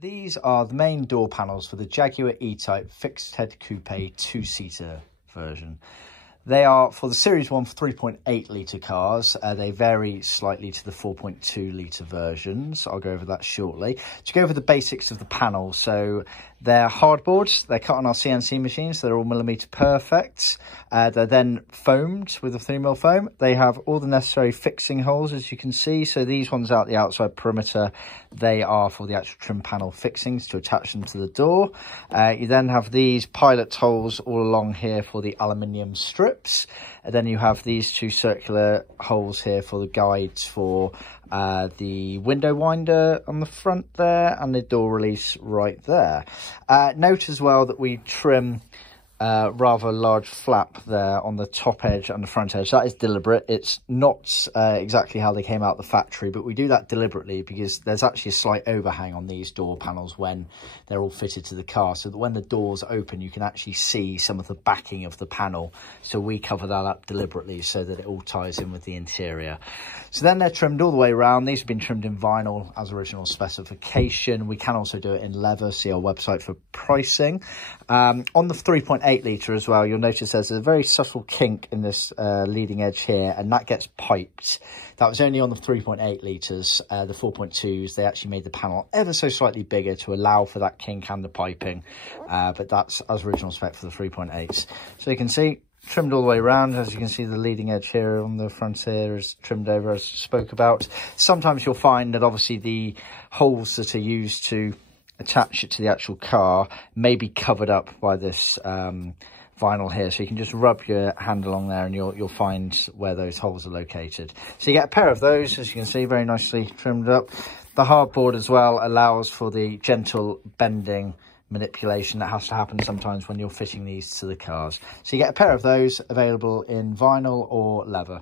These are the main door panels for the Jaguar E-Type Fixed Head Coupé 2-seater version. They are for the Series 1 for 3.8 litre cars. They vary slightly to the 4.2 litre versions. I'll go over that shortly. To go over the basics of the panel, so they're hardboards. They're cut on our CNC machines. They're all millimetre perfect. They're then foamed with a 3mm foam. They have all the necessary fixing holes, as you can see. So these ones out the outside perimeter, they are for the actual trim panel fixings to attach them to the door. You then have these pilot holes all along here for the aluminium strips. And then you have these two circular holes here for the guides for the window winder on the front there and the door release right there. Note as well that we trim rather large flap there on the top edge and the front edge. That is deliberate. It's not exactly how they came out the factory, but we do that deliberately because there's actually a slight overhang on these door panels when they're all fitted to the car, so that when the doors open you can actually see some of the backing of the panel. So we cover that up deliberately so that it all ties in with the interior. So then they're trimmed all the way around. These have been trimmed in vinyl as original specification. We can also do it in leather. See our website for pricing. On the 3.8 litre as well, you'll notice there's a very subtle kink in this leading edge here, and that gets piped. That was only on the 3.8 litres. The 4.2s, they actually made the panel ever so slightly bigger to allow for that kink and the piping, but that's as original spec for the 3.8s. So you can see, trimmed all the way around. As you can see, the leading edge here on the front here is trimmed over, as I spoke about. Sometimes you'll find that obviously the holes that are used to attach it to the actual car may be covered up by this vinyl here, so you can just rub your hand along there and you'll find where those holes are located. So you get a pair of those, as you can see, very nicely trimmed up. The hardboard as well allows for the gentle bending manipulation that has to happen sometimes when you're fitting these to the cars. So you get a pair of those available in vinyl or leather.